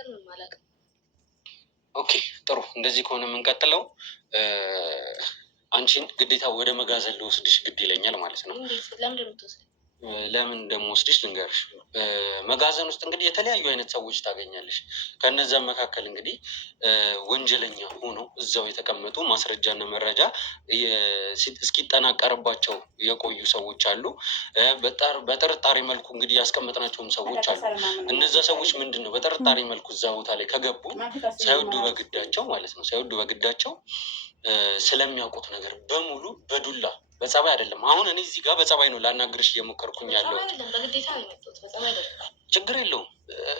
ነገር ምን ማለት ነው? ኦኬ ጥሩ። እንደዚህ ከሆነ የምንቀጥለው አንቺን ግዴታ ወደ መጋዘን ልወስድሽ ግድ ይለኛል ማለት ነው። ለምንድን ነው የምትወስደኝ? ለምን እንደምወስድሽ ልንገርሽ። መጋዘን ውስጥ እንግዲህ የተለያዩ አይነት ሰዎች ታገኛለሽ። ከነዛም መካከል እንግዲህ ወንጀለኛ ሆነው እዛው የተቀመጡ ማስረጃና መረጃ እስኪጠናቀርባቸው የቆዩ ሰዎች አሉ። በጥርጣሬ መልኩ እንግዲህ ያስቀመጥናቸውም ሰዎች አሉ። እነዛ ሰዎች ምንድን ነው በጥርጣሬ መልኩ እዛ ቦታ ላይ ከገቡ ሳይወዱ በግዳቸው ማለት ነው ሳይወዱ በግዳቸው ስለሚያውቁት ነገር በሙሉ በዱላ በጸባይ አይደለም። አሁን እኔ እዚህ ጋር በጸባይ ነው ላናግርሽ እየሞከርኩኝ ያለው። ችግር የለውም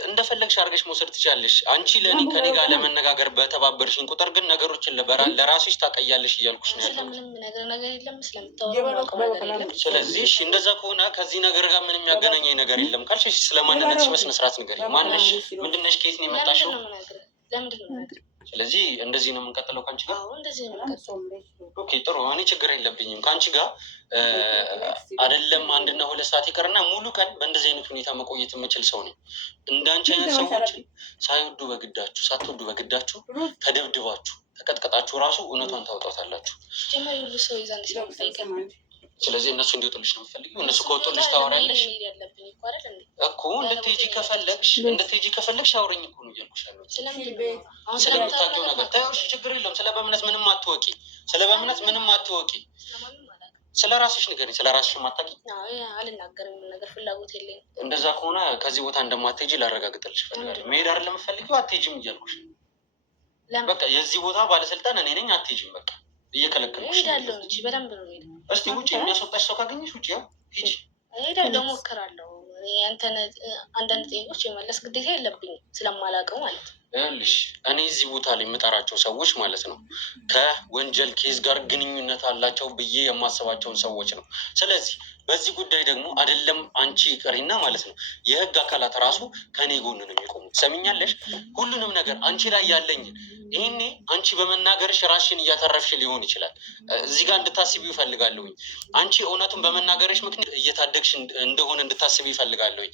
እንደፈለግሽ አድርገሽ መውሰድ ትችላለሽ። አንቺ ለእኔ ከኔ ጋር ለመነጋገር በተባበርሽኝ ቁጥር ግን ነገሮችን ለራስሽ ታቀያለሽ እያልኩሽ ነው ያለው። ስለዚህ እሺ እንደዛ ከሆነ ከዚህ ነገር ጋር ምንም ያገናኘኝ ነገር የለም ካልሽ ስለማንነትሽ በስነ ስርዓት ንገሪኝ። ማነሽ? ምንድነሽ? ከየት ነው የመጣሽው? ስለዚህ እንደዚህ ነው የምንቀጥለው ከአንቺ ጋር። ኦኬ ጥሩ። እኔ ችግር የለብኝም ከአንቺ ጋር አይደለም 1 እና 2 ሰዓት ይቀርና ሙሉ ቀን በእንደዚህ አይነት ሁኔታ መቆየት የምችል ሰው ነኝ። እንዳንቺ አይነት ሰዎች ሳይወዱ በግዳችሁ ሳትወዱ በግዳችሁ ተደብድባችሁ ተቀጥቅጣችሁ ራሱ እውነቷን ታውጣታላችሁ። ስለዚህ እነሱ እንዲወጡልሽ ነው የምትፈልጊው? እነሱ ከወጡልሽ ታወሪያለሽ እኮ። እንድትሄጂ ከፈለግሽ አውረኝ እኮ ነው እያልኩሽ ያለሁት። ስለምታውቂው ነገር ታይሽ ችግር የለውም። ስለ በእምነት ምንም አትወቂ። ስለ ራስሽ ንገሪኝ። ስለ ራስሽ ማታውቂ? አልናገርም። ነገር ፍላጎት የለኝም። እንደዛ ከሆነ ከዚህ ቦታ እንደማትሄጂ ላረጋግጥልሽ እፈልጋለሁ። መሄድ አይደለም የምትፈልጊው? አትሄጂም እያልኩሽ በቃ። የዚህ ቦታ ባለስልጣን እኔ ነኝ። አትሄጂም በቃ እየከለከልኩሽ። እሄዳለሁ እንጂ በደንብ ነው የምሄደው። እስቲ ውጪ፣ የሚያስወጣሽ ሰው ካገኘሽ ውጪ። ያው ሂጂ። እሄዳለሁ፣ እሞክራለሁ። አንተን አንዳንድ ጥያቄዎች የመለስ ግዴታ የለብኝም ስለማላውቀው ማለት ነው። ይኸውልሽ እኔ እዚህ ቦታ ላይ የምጠራቸው ሰዎች ማለት ነው ከወንጀል ኬዝ ጋር ግንኙነት አላቸው ብዬ የማስባቸውን ሰዎች ነው። ስለዚህ በዚህ ጉዳይ ደግሞ አይደለም አንቺ ቅሪና ማለት ነው የህግ አካላት ራሱ ከኔ ጎን ነው የሚቆሙት። ሰሚኛለሽ? ሁሉንም ነገር አንቺ ላይ ያለኝን ይህኔ አንቺ በመናገርሽ ራስሽን እያተረፍሽ ሊሆን ይችላል። እዚህ ጋር እንድታስቢ ይፈልጋለሁኝ። አንቺ እውነቱን በመናገርሽ ምክንያት እየታደግሽ እንደሆነ እንድታስቢ ይፈልጋለሁኝ።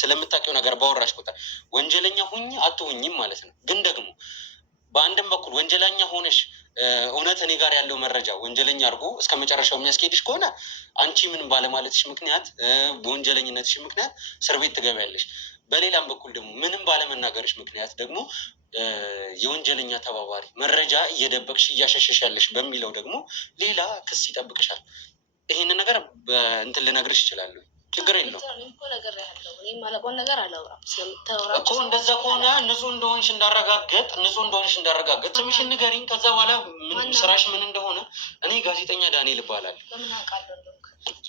ስለምታውቂው ነገር ባወራሽ ቁጥር ወንጀለኛ ሁኝ አትሁኝም ማለት ነው። ግን ደግሞ በአንድም በኩል ወንጀለኛ ሆነሽ እውነት እኔ ጋር ያለው መረጃ ወንጀለኛ አድርጎ እስከ መጨረሻው የሚያስኬድሽ ከሆነ አንቺ ምንም ባለማለትሽ ምክንያት በወንጀለኝነትሽ ምክንያት እስር ቤት ትገቢያለሽ። በሌላም በኩል ደግሞ ምንም ባለመናገርሽ ምክንያት ደግሞ የወንጀለኛ ተባባሪ መረጃ እየደበቅሽ እያሸሸሽ ያለሽ በሚለው ደግሞ ሌላ ክስ ይጠብቅሻል። ይሄንን ነገር እንትን ልነግርሽ እችላለሁ። ችግር የለውም እኮ። እንደዛ ከሆነ ንጹህ እንደሆንሽ እንዳረጋገጥ ስምሽን ንገሪኝ። ከዛ በኋላ ስራሽ ምን እንደሆነ። እኔ ጋዜጠኛ ዳንኤል እባላለሁ።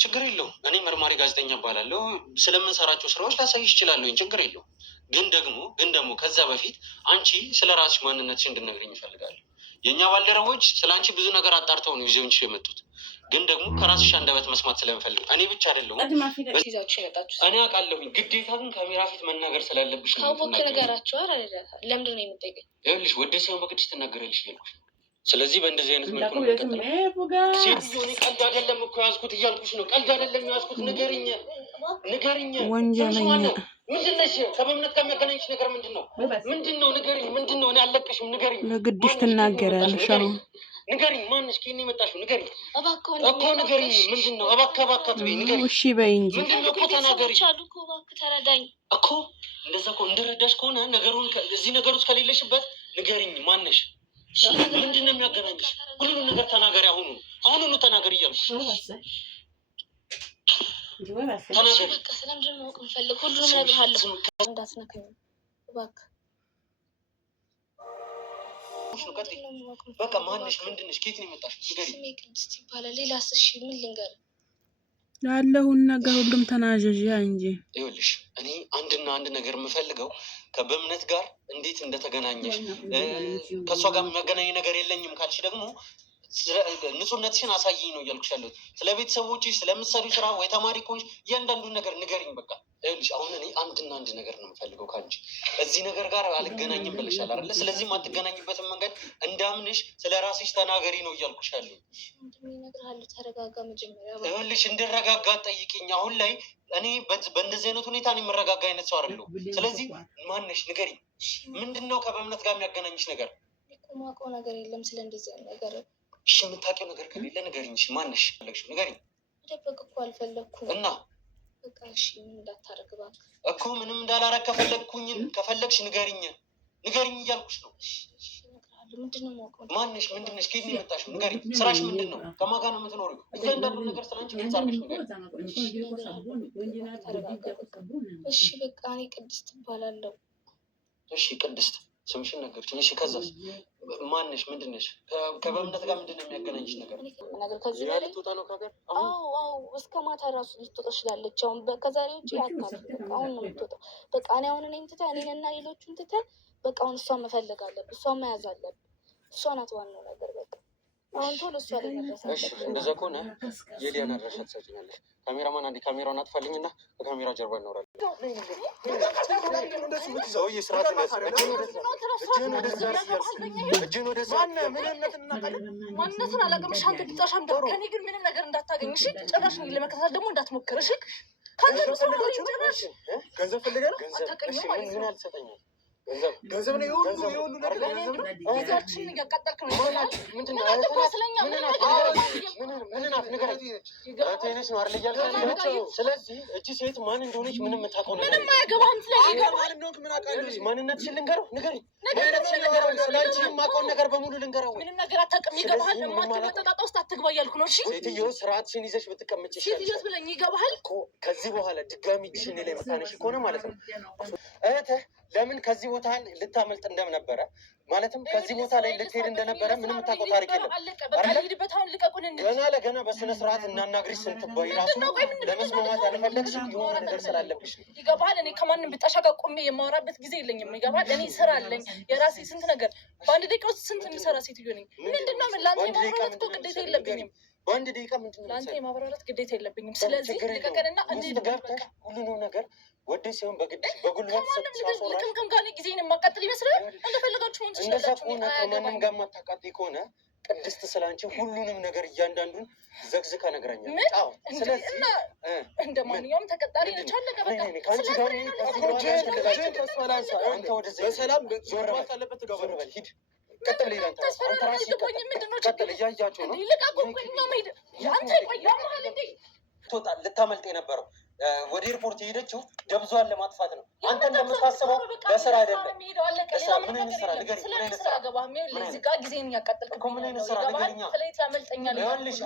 ችግር የለውም። እኔ መርማሪ ጋዜጠኛ እባላለሁ። ስለምንሰራቸው ስራዎች ላሳይሽ እችላለሁ። ችግር የለውም። ግን ደግሞ ከዛ በፊት አንቺ ስለ ራስሽ ማንነትሽ እንድነግሪኝ እፈልጋለሁ። የእኛ ባልደረቦች ስለ አንቺ ብዙ ነገር አጣርተው ነው ይዘውንሽ የመጡት። ግን ደግሞ ከራስሽ አንደበት መስማት ስለምፈልግ እኔ ብቻ አይደለሁም። እኔ አውቃለሁኝ። ግዴታ ግን ካሜራ ፊት መናገር ስላለብሽ ነው። ነገራቸው ለምንድን ነው የምጠይቀኝ? ይኸውልሽ ወደ ሲሆን በቅድሽ ትናገራለሽ እያልኩሽ። ስለዚህ በእንደዚህ አይነት መልኩ ነው ሴትዮ። ቀልድ አይደለም እኮ ያዝኩት እያልኩሽ ነው። ቀልድ አይደለም ያዝኩት። ንገሪኝ። ወንጀለኛ ምንድነሽ? ከበእምነት ከሚያገናኝሽ ነገር ምንድን ነው? ንገሪኝ። ምንድን ነው? እኔ አልለቅሽም። ንገሪኝ። ለግድሽ ትናገራለሽ። አሁን ንገሪኝ። ማንሽ? ከእኔ የመጣሽው ንገሪኝ እኮ ንገሪኝ። ምንድን ነው? እባክህ ትበይ። ንገሪኝ። እሺ በይ እንጂ ምንድን ነው እኮ ተናገሪ ተረዳኝ እኮ። እንደዛ እኮ እንድረዳሽ ከሆነ ነገሩን እዚህ ነገር ውስጥ ከሌለሽበት ንገሪኝ። ማንሽ? ምንድን ነው የሚያገናኝሽ? ሁሉንም ነገር ተናገሪ። አሁኑኑ ተናገሪ እያልኩሽ ተናገሪ። ስለምንድን ነው የምፈልግ? ሁሉንም እነግርሃለሁ። እንዳትነካኝ እባክህ። በቃ ማንሽ? ምንድነሽ? ከየት ነው የመጣሽው? ንገሪኝ። ስሜ ቅድስት ይባላል። ሌላስ? እሺ ምን ልንገርህ? ያለውን ነገር ሁሉም ተናዘዥ እንጂ። ይኸውልሽ እኔ አንድ ነገር የምፈልገው ከበእምነት ጋር እንዴት እንደተገናኘሽ። ከእሷ ጋር የሚያገናኝ ነገር የለኝም ካልሽ ደግሞ ንጹህነትሽን አሳይኝ ነው እያልኩሽ ያለሁት። ስለ ቤተሰቦችሽ፣ ስለምትሰሪው ስራ ወይ ተማሪ ከሆንሽ እያንዳንዱን ነገር ንገሪኝ። በቃ ይኸውልሽ አሁን እኔ አንድ ነገር ነው የምፈልገው ከአንቺ። እዚህ ነገር ጋር አልገናኝም ብለሻል አይደለ? ስለዚህ የማትገናኝበትን መንገድ እንዳምንሽ ስለ ራስሽ ተናገሪ ነው እያልኩሽ ያለው። ተረጋጋ መጀመሪያ። ይኸውልሽ እንድረጋጋ ጠይቂኝ። አሁን ላይ እኔ በእንደዚህ አይነት ሁኔታ እኔ የምረጋጋ አይነት ሰው አይደለሁም። ስለዚህ ማነሽ ንገሪኝ። ምንድን ነው ከበእምነት ጋር የሚያገናኝሽ ነገር? የማውቀው ነገር የለም ስለ እንደዚህ አይነት ነገር። እሺ የምታውቂው ነገር ከሌለ ንገሪኝ። እሺ ማነሽ? ፈለግሽው ንገሪኝ። መደበቅ እኮ አልፈለግኩም እና በቃ እሺ ምን እንዳታረግ እባክህ እኮ ምንም እንዳላረግ ከፈለግሽ ንገሪኝ እያልኩሽ ነው። ምንድነው የማውቀው? ማነሽ? ምንድነሽ? ከየት ነው የመጣሽው? ንገሪኝ። ስራሽ ምንድን ነው? ከማን ጋር ነው የምትኖሪው? እያንዳንዱ ነገር ስለአንቺ ግልጽ አድርገሽ ንገሪኝ። እሺ በቃ እኔ ቅድስት እባላለሁ። እሺ ቅድስት ስምሽን ነገርሽኝ። እሺ ከዛስ? ማነሽ? ምንድነሽ? ከበእምነት ጋር ምንድን ነው የሚያገናኝሽ ነገር? ከዚህ ላይ ልትወጣ ነው ከሀገር? አዎ እስከ ማታ ራሱ ልትወጣ ትችላለች። አሁን ከዛሬ ውጭ አታርፍም። አሁን ነው የምትወጣው። በቃ እኔ አሁን እኔን ትተህ እኔንና ሌሎቹን ትተህ በቃ አሁን እሷን መፈለግ አለብን። እሷን መያዝ አለብን። እሷ ናት ዋናው ነገር። በቃ አሁን ቶሎ እሷ ላይ መድረስ አለብን። እንደዛ ከሆነ የሊያን አድራሻ ትሰጪኛለሽ። ካሜራማን አንዴ ካሜራውን አጥፋልኝና ከካሜራ ጀርባ እናወራለን። ሰውዬ ስርዓት ማንነትን አላውቅም። ሻንተ ብቻ ከኔ ግን ምንም ነገር እንዳታገኝ እሺ። ጭራሽ ለመከታተል ደግሞ እንዳትሞክር እሺ። ገንዘብ ፈልገህ ነው? ምን አልሰጠኝም። ገንዘብ ነው የሁሉ ነገር ገንዘብ ነው። እያቃጠልክ ነው። ስለዚህ እቺ ሴት ማን እንደሆነች ምንም የምታውቀው ነገር ምንም አያገባህም። ማንነትሽን ልንገረው? ንገሪኝ። ስለአንቺ የማውቀውን ነገር በሙሉ ልንገረው? ምንም ነገር አታውቅም። ይገባሃል? የማትበጠጣጣ ውስጥ አትግባ እያልኩ ነው። እሺ ሴትዮ ስርዓትሽን ይዘሽ ብትቀመጭ ሴትዮስ ብለኝ ይገባሃል? ከዚህ በኋላ ድጋሚ እጅሽን ላይ መታነሽ ከሆነ ማለት ነው እህትህ ለምን ከዚህ ቦታ ልታመልጥ እንደነበረ ማለትም ከዚህ ቦታ ላይ ልትሄድ እንደነበረ ምንም የምታውቀው ታሪክ የለም። ገና ለገና በስነ ስርዓት እናናግሪሽ ስንትባይ ራሱ ለመስማማት ያልፈለግሽ የሆነ ነገር ስላለብሽ ይገባል። እኔ ከማንም ብጣሻ ጋር ቆሜ የማወራበት ጊዜ የለኝም። ይገባል። እኔ ስራ አለኝ የራሴ ስንት ነገር። በአንድ ደቂቃ ውስጥ ስንት የሚሰራ ሴትዮ ነኝ። ምንድነው ለአንተ የማብራራት እኮ ግዴታ የለብኝም። በአንድ ደቂቃ ምንድን ነው ለአንተ የማብራራት ግዴታ የለብኝም። ስለዚህ ልቀቀንና እንዲህ ገብተሽ ሁሉንም ነገር ወደ ሲሆን በጉልበት ልቅምቅም ጋር ጊዜን የማቃጥል ይመስላል። እንደፈለጋችሁ ሆን እንደዛ ከሆነ ከማንም ጋር የማታቃጥይ ከሆነ ቅድስት ስላንቺ ሁሉንም ነገር እያንዳንዱን ዘግዝካ ነግራኛለች። ስለዚህ እንደ ማንኛውም ተቀጣሪ ነች። አለቀ በቃ። ከአንቺ ጋር በሰላም ዞር በል ሂድ። ቀጥል ሄዳንተ አንተ ራስህ ቀጥል። እያያቸው ነው ልታመልጥ የነበረው ወደ ኤርፖርት የሄደችው ደብዟን ለማጥፋት ነው። አንተ እንደምታስበው ለስራ አይደለም። ምን አይነት ስራ ንገሪኝ። ምን አይነት ስራ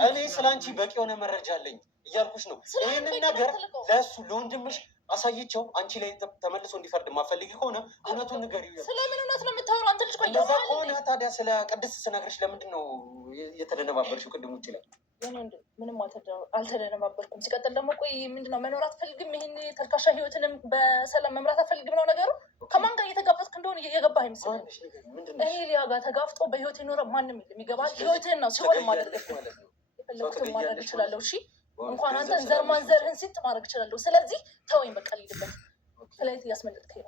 እኔ ስለአንቺ በቂ የሆነ መረጃ አለኝ እያልኩሽ ነው። ይህንን ነገር ለእሱ ለወንድምሽ አሳይቸው። አንቺ ላይ ተመልሶ እንዲፈርድ ማፈልጊ ከሆነ እውነቱን ንገሪው። ስለምን እውነት ነው የምታወራው አንተ ልጅ? እንደዛ ከሆነ ታዲያ ስለ ቅድስት ስነግርሽ ለምንድን ነው የተደነባበርሽው? ቅድም ውጭ ላይ ምንም አልተደነባበርኩም። ሲቀጥል ደግሞ ቆይ ምንድነው መኖር አትፈልግም? ይህን ተልካሻ ህይወትንም በሰላም መምራት አትፈልግም ነው ነገሩ? ከማን ጋር እየተጋፈጥክ እንደሆነ እየገባህ ይመስላል። እኔ ሊያ ጋር ተጋፍጦ በህይወት የኖረ ማንም የለም። ይገባል? ህይወትህን ነው ሲሆን ማድረግ የፈለጉትን ማድረግ እችላለሁ። እሺ እንኳን አንተን ዘር ማንዘርህን ሲጥ ማድረግ እችላለሁ። ስለዚህ ተወኝ በቃ ልሂድበት። ስለዚህ እያስመለጥከኝ ነው።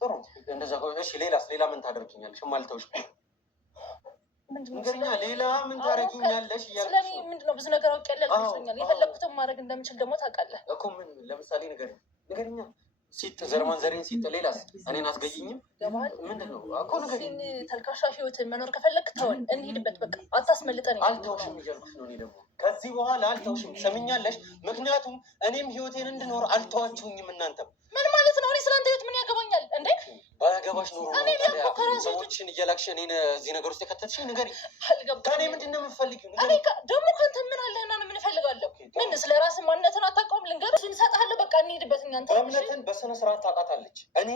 ጥሩ እንደዛ ከሆነ እሺ ሌላ ምን ታደርጊኛለሽ? ማልተውሽ እንግዲህ ሌላ ምን ታደርጊኛለሽ? ስለኔ ምንድነው ብዙ ነገር አውቄያለሁ ይመስለኛል። የፈለኩትን ማድረግ እንደምችል ደግሞ ታውቃለህ እኮ። ምን ለምሳሌ ንገሪኛ። ሲጥ ዘር ማንዘሬን ሲጥ ሌላስ? እኔን አትገይኝም? ምንድነው እኮ ንገሪኝ። ተልካሻ ህይወት መኖር ከፈለክ ተወን እንሂድበት በቃ። አታስመልጠን። አልተውሽም እያልኩሽ ነው። እኔ ደግሞ ከዚህ በኋላ አልተውሽም። ሰምኛለሽ? ምክንያቱም እኔም ህይወቴን እንድኖር አልተዋችሁኝም እናንተም። ምን ማለት ነው? እኔ ስለአንተ ህይወት ምን ያገባኛል እንዴ? ባያገባሽ ኖሮ ሰዎችን እየላክሽ እኔን እዚህ ነገር ውስጥ የከተትሽኝ። ንገሪኝ። ከእኔ ምንድን ነው የምትፈልጊው? ደግሞ ከአንተ ምን አለህና ነው የምንፈልጋለሁ? ምን ስለ ራስህ ማንነትን አታውቀውም? ልንገርህ እንሰጥሃለሁ። በቃ እንሂድበት። እኛን በእምነትን በስነ ስርዓት ታውቃታለች። እኔ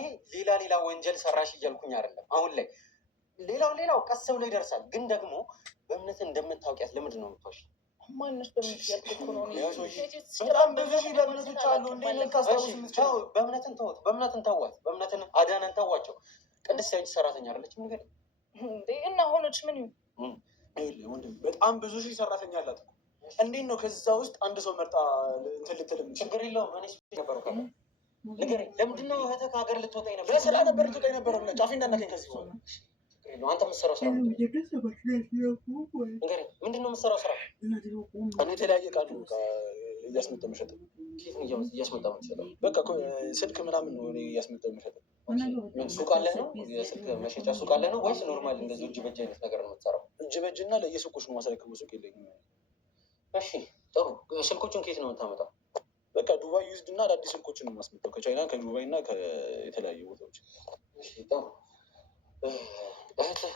ሌላ ወንጀል ሰራሽ እያልኩኝ አይደለም። አሁን ላይ ሌላው ቀስ ብሎ ይደርሳል። ግን ደግሞ በእምነትን እንደምታውቂያት ለምንድን ነው የምትዋሽ? ማንነሽ በእምነት ያልኩት ነው። በጣም ብዙ በእምነቶች አሉ። በእምነትን ተዋት። በእምነትን አዳነን ተዋቸው። ቅድስት ያንቺ ሰራተኛ አይደለችም? ንገሪኝ እና ሆነች ምን ወንድም በጣም ብዙ ሺህ ሰራተኛ አላት። እንዴት ነው ከዛ ውስጥ አንድ ሰው መርጣ እንትን ልትልም? ችግር የለውም። እኔ ነበረው ንገረኝ። ለምንድን ነው እህትህ ከሀገር ልትወጣ ነበር? በስራ ነበር ልትወጣ የነበረ ብለህ ጫፊ እንዳናገኝ ከዚህ በኋላ አንተ የምትሰራው ስራ ንገረኝ። ምንድን ነው የምትሰራው ስራ? እኔ የተለያየ ቃል ነው እያስመጣሁ የምሸጠው። እያስመጣሁ የምትሸጠው? በቃ ስልክ ምናምን ነው እኔ እያስመጣሁ የምሸጠው። ምን ሱቅ አለህ ነው? የስልክ መሸጫ ሱቅ አለህ ነው ወይስ ኖርማል እንደዚህ እጅ በእጅ አይነት ነገር ነው የምትሰራው? እጅ በእጅ እና ለየሱቆች ነው ማስረክበው። ሱቅ የለኝም። እሺ ጥሩ። ስልኮቹን ከየት ነው የምታመጣው? በቃ ዱባይ ዩዝድ እና አዳዲስ ስልኮችን ነው የማስመጣው ከቻይና ከዱባይ እና ከተለያዩ ቦታዎች። እሺ ጥሩ። እህትህ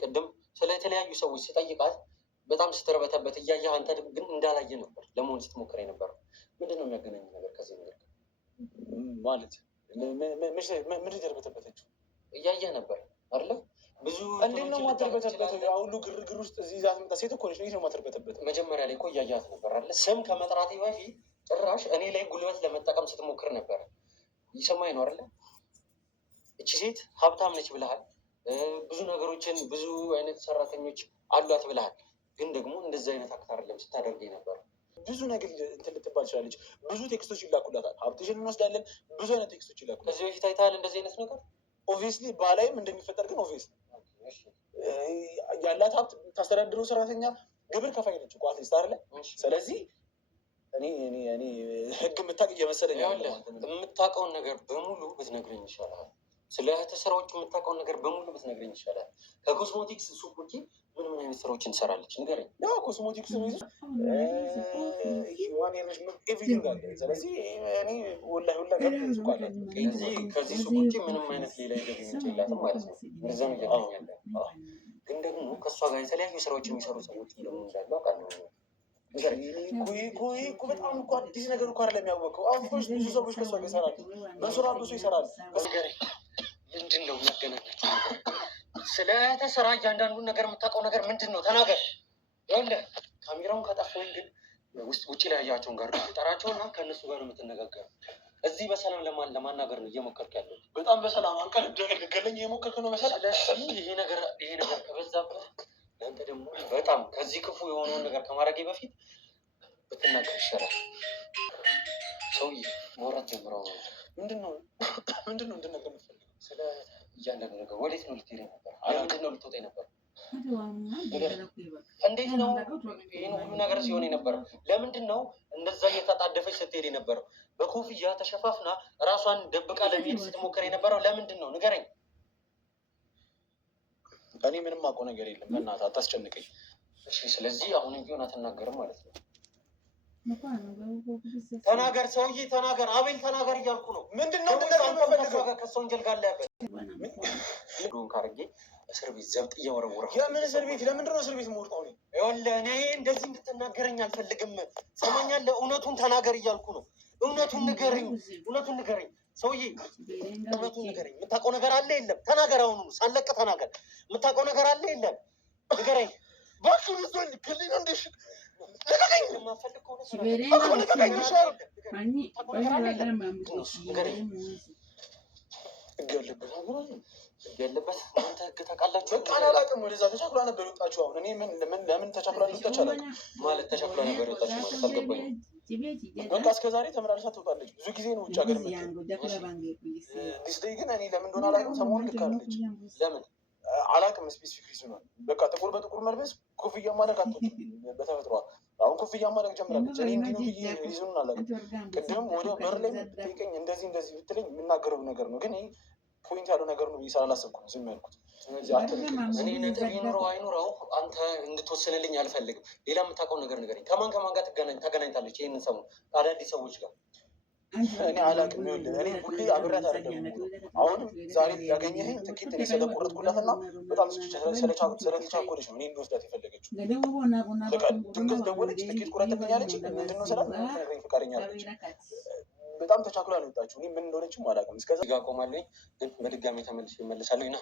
ቅድም ስለ የተለያዩ ሰዎች ስጠይቃት በጣም ስትረበተበት እያየህ አንተ ግን እንዳላየ ነበር ለመሆን ስትሞክር የነበረው። ምንድን ነው የሚያገናኝ ነገር ከዚህ ነገር ማለት ምን የተርበተበተችው? እያየህ ነበር አይደለ? ብዙ እንዴት ነው ማተርበተበት? ሁሉ ግርግር ውስጥ እዚህ ይዛት መጣ። ሴት እኮ ነች። እንዴት ነው ማተርበተበት? መጀመሪያ ላይ እኮ እያያት ነበር አይደለ? ስም ከመጥራቴ በፊት ጭራሽ እኔ ላይ ጉልበት ለመጠቀም ስትሞክር ነበር። ይሰማኝ ነው አይደለ? እቺ ሴት ሀብታም ነች ብለሃል። ብዙ ነገሮችን ብዙ አይነት ሰራተኞች አሏት ብለሃል። ግን ደግሞ እንደዚህ አይነት አክት አይደለም ስታደርግ ነበር። ብዙ ነገር እንትን ልትባል ትችላለች። ብዙ ቴክስቶች ይላኩላታል። ሀብትሽን እንወስዳለን። ብዙ አይነት ቴክስቶች ይላኩላታል። ከዚህ በፊት አይተሃል እንደዚህ አይነት ነገር? ኦብቪየስሊ ባላይም እንደሚፈጠር ግን ኦብቪየስሊ ያላት ሀብት ታስተዳድረው ሰራተኛ ግብር ከፋይ ነች እኮ አትሊስት አይደለ? ስለዚህ እኔ ህግ የምታውቅ እየመሰለኝ የምታውቀውን ነገር በሙሉ ብትነግረኝ ይሻላል። ስለ እህትህ ስራዎች የምታውቀውን ነገር በሙሉ ብትነግረኝ ይሻላል። ከኮስሞቲክስ ሱቅ ውጪ ምን አይነት ስራዎችን ትሰራለች ንገረኝ። ያው ኮስሞቲክስ ይዞ ኤቭሪቲንግ አለ። ስለዚህ እኔ ወላሂ ከዚህ ሱቅ ውጪ ምንም አይነት ሌላ የገቢ ምንጭ የላትም ማለት ነው። እንደዛ ነው እያገኝ ያለ። ግን ደግሞ ከእሷ ጋር የተለያዩ ስራዎች የሚሰሩ ሰዎች ደግሞ እንዳሉ አውቃለሁ። በጣም እኮ አዲስ ነገር እኮ አይደለም ያወቀው። አሁን ብዙ ሰዎች ከእሷ ጋር ይሰራሉ። በስራ ብዙ ይሰራሉ። ምንድን ነው የሚያገናኛቸው? ስለ እህትህ ስራ እያንዳንዱን ነገር የምታውቀው ነገር ምንድን ነው? ተናገር። ይኸውልህ ካሜራውን ከጠፋኝ ግን ውጭ ላይ ያያቸውን ጋር ጠራቸውና ከእነሱ ጋር የምትነጋገር። እዚህ በሰላም ለማናገር ነው እየሞከርክ ያለው። በጣም በሰላም አንቀል ገለኝ እየሞከርክ ነው መሰለህ። ስለዚህ ይሄ ነገር ከበዛበት ለአንተ ደግሞ በጣም ከዚህ ክፉ የሆነውን ነገር ከማድረጌ በፊት ብትናገር ይሻላል። ሰውዬ ማውራት ጀምረው ነው። ምንድን ነው እንድነገር የምትፈልገው? ስለ እያንዳንዱ ነገር ወዴት ነው ልትሄድ ነበር? ምንድን ነው ልትወጣ ነበር? እንዴት ነው ይህን ሁሉ ነገር ሲሆን የነበረው? ለምንድን ነው እንደዛ እየተጣደፈች ስትሄድ የነበረው? በኮፍያ ተሸፋፍና ራሷን ደብቃ ለመሄድ ስትሞክር የነበረው ለምንድን ነው? ንገረኝ። እኔ ምንም አውቀው ነገር የለም። በእናትህ አታስጨንቀኝ። እሺ፣ ስለዚህ አሁንም ቢሆን አትናገርም ማለት ነው? ተናገር ሰውዬ ተናገር። አቤል ተናገር እያልኩ ነው። ምንድን ነው ከእሷ ወንጀል ጋር ያለበት ካረጌ እስር ቤት ዘብጥ እየወረወረው። የምን እስር ቤት? ለምንድን ነው እስር ቤት የምወርጠው? ይኸውልህ እኔ እንደዚህ እንድትናገረኝ አልፈልግም። ሰማኛለህ? እውነቱን ተናገር እያልኩ ነው። እውነቱን ንገረኝ። ሰውዬ እውነቱን ንገረኝ። የምታውቀው ነገር አለ የለም? ተናገር። አሁኑ ሳለቅ ተናገር። የምታውቀው ነገር አለ የለም? ንገረኝ። ባሹን ዞኝ ክሊን እንደሽ ንገረኝ። የማፈልግ ከሆነ ያለበት አንተ ህግ ታውቃላችሁ። በቃ አላውቅም። ወደዛ ተቻኩላ ነበር የወጣችው። አሁን እኔ ለምን ተቻኩላ እንደወጣች አላውቅም። ማለት ተቻኩላ ነበር የወጣችው ማለት አልገባኝም። በቃ እስከዛሬ ተመላልሳ ትወጣለች። ብዙ ጊዜ ነው ውጭ ሀገር ዲስዴይ ግን እኔ ለምን እንደሆነ አላውቅም። ሰሞኑን ልክ አለች። ለምን አላውቅም። ስፔሲፊክ ሪዝን ነው። በቃ ጥቁር በጥቁር መልበስ፣ ኮፍያ ማድረግ አትወጣም በተፈጥሯ። አሁን ኮፍያ ማድረግ ጀምራለች። እኔ እንዲህ ነው ብዬ ሪዝኑን አላውቅም። ቅድም ወደ በር ላይ ጠይቀኝ እንደዚህ ብትለኝ የምናገረው ነገር ነው ግን ፖይንት ያለው ነገር ነው ብዬ ስላላሰብኩ ነው ዝም ያልኩት። እኔ ነጥብ ይኑረው አይኑረው አንተ እንድትወስንልኝ አልፈልግም። ሌላ የምታውቀው ነገር ንገረኝ። ከማን ጋር ተገናኝታለች? ይህንን ሰሞን ከአዳዲስ ሰዎች ጋር እኔ አላውቅም። እኔ ሁሌ አብሬያት አይደለም። አሁንም ዛሬ ያገኘኸኝ ትኬት እኔ ስለቆረጥኩላትና በጣም ስለተቻኮለች ነው እኔ እንደወስዳት የፈለገችው። ድንገት ደወለች፣ ትኬት ቆረጥልኝ አለች። ምንድን ነው ስላት ፈቃደኛ አለች። በጣም ተቻኩላ ነው የወጣችው። እኔ ምን እንደሆነችም አላውቅም። እስከዛ ጋር ቆማለኝ፣ ግን በድጋሚ ተመልሼ እመለሳለሁ። ና